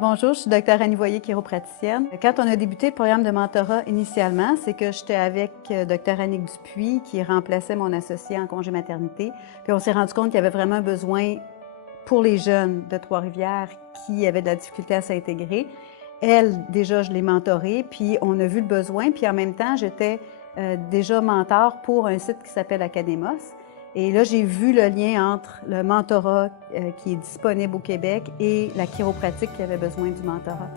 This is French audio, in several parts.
Bonjour, je suis Dr Annie Voyer, chiropraticienne. Quand on a débuté le programme de mentorat initialement, c'est que j'étais avec Dr Annick Dupuis qui remplaçait mon associé en congé maternité. Puis on s'est rendu compte qu'il y avait vraiment un besoin pour les jeunes de Trois-Rivières qui avaient de la difficulté à s'intégrer. Elle, déjà, je l'ai mentorée, puis on a vu le besoin. Puis en même temps, j'étais déjà mentor pour un site qui s'appelle Academos. Et là, j'ai vu le lien entre le mentorat qui est disponible au Québec et la chiropratique qui avait besoin du mentorat.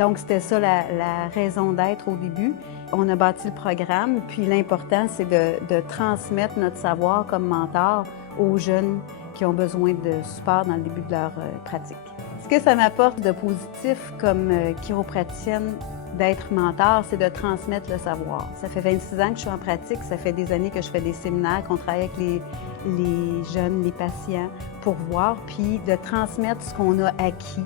Donc, c'était ça la raison d'être au début. On a bâti le programme, puis l'important, c'est de transmettre notre savoir comme mentor aux jeunes qui ont besoin de support dans le début de leur pratique. Ce que ça m'apporte de positif comme chiropraticienne d'être mentor, c'est de transmettre le savoir. Ça fait 26 ans que je suis en pratique, ça fait des années que je fais des séminaires, qu'on travaille avec les jeunes, les patients, pour voir, puis de transmettre ce qu'on a acquis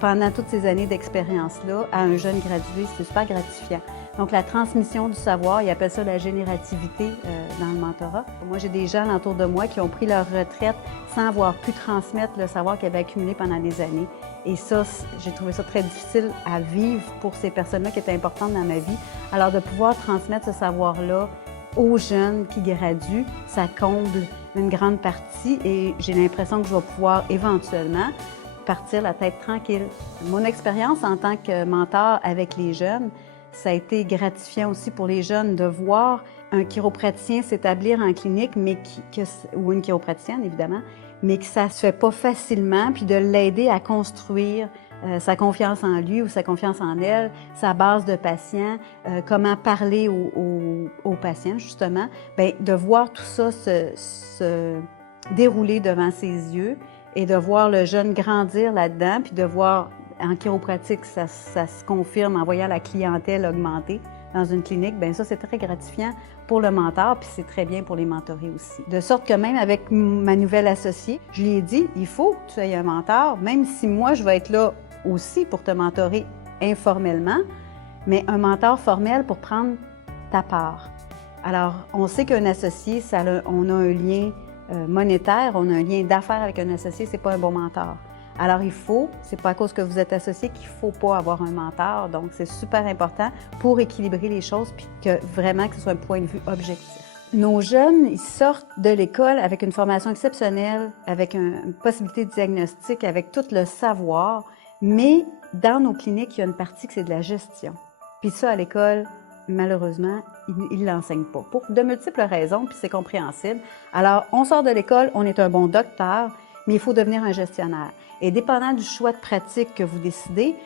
pendant toutes ces années d'expérience-là à un jeune gradué, c'est super gratifiant. Donc, la transmission du savoir, ils appellent ça la générativité dans le mentorat. Moi, j'ai des gens autour de moi qui ont pris leur retraite sans avoir pu transmettre le savoir qu'ils avaient accumulé pendant des années. Et ça, j'ai trouvé ça très difficile à vivre pour ces personnes-là qui étaient importantes dans ma vie. Alors, de pouvoir transmettre ce savoir-là aux jeunes qui graduent, ça comble une grande partie et j'ai l'impression que je vais pouvoir éventuellement partir la tête tranquille. Mon expérience en tant que mentor avec les jeunes, ça a été gratifiant aussi pour les jeunes de voir un chiropraticien s'établir en clinique, ou une chiropraticienne évidemment, mais que ça ne se fait pas facilement, puis de l'aider à construire sa confiance en lui ou sa confiance en elle, sa base de patients, comment parler aux patients justement, bien, de voir tout ça se dérouler devant ses yeux et de voir le jeune grandir là-dedans, puis de voir en chiropratique, ça se confirme en voyant la clientèle augmenter dans une clinique, bien ça, c'est très gratifiant pour le mentor, puis c'est très bien pour les mentorés aussi. De sorte que même avec ma nouvelle associée, je lui ai dit, il faut que tu aies un mentor, même si moi, je vais être là aussi pour te mentorer informellement, mais un mentor formel pour prendre ta part. Alors, on sait qu'un associé, on a un lien monétaire, on a un lien d'affaires avec un associé, c'est pas un bon mentor. Alors c'est pas à cause que vous êtes associé qu'il faut pas avoir un mentor, donc c'est super important pour équilibrer les choses puis que vraiment que ce soit un point de vue objectif. Nos jeunes, ils sortent de l'école avec une formation exceptionnelle, avec une possibilité de diagnostic, avec tout le savoir, mais dans nos cliniques, il y a une partie que c'est de la gestion. Puis ça, à l'école, malheureusement, ils ne l'enseignent pas, pour de multiples raisons, puis c'est compréhensible. Alors, on sort de l'école, on est un bon docteur, mais il faut devenir un gestionnaire. Et dépendant du choix de pratique que vous décidez,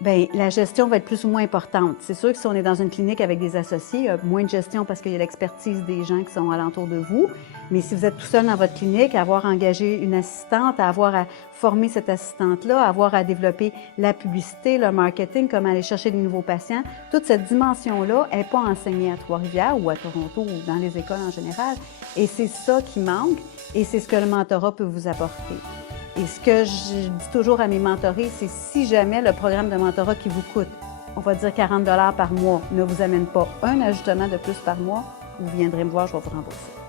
bien, la gestion va être plus ou moins importante. C'est sûr que si on est dans une clinique avec des associés, il y a moins de gestion parce qu'il y a l'expertise des gens qui sont alentour de vous. Mais si vous êtes tout seul dans votre clinique, avoir engagé une assistante, avoir à former cette assistante-là, avoir à développer la publicité, le marketing, comment aller chercher de nouveaux patients, toute cette dimension-là n'est pas enseignée à Trois-Rivières ou à Toronto ou dans les écoles en général. Et c'est ça qui manque et c'est ce que le mentorat peut vous apporter. Et ce que je dis toujours à mes mentorés, c'est si jamais le programme de mentorat qui vous coûte, on va dire 40 $ par mois, ne vous amène pas un ajustement de plus par mois, vous viendrez me voir, je vais vous rembourser.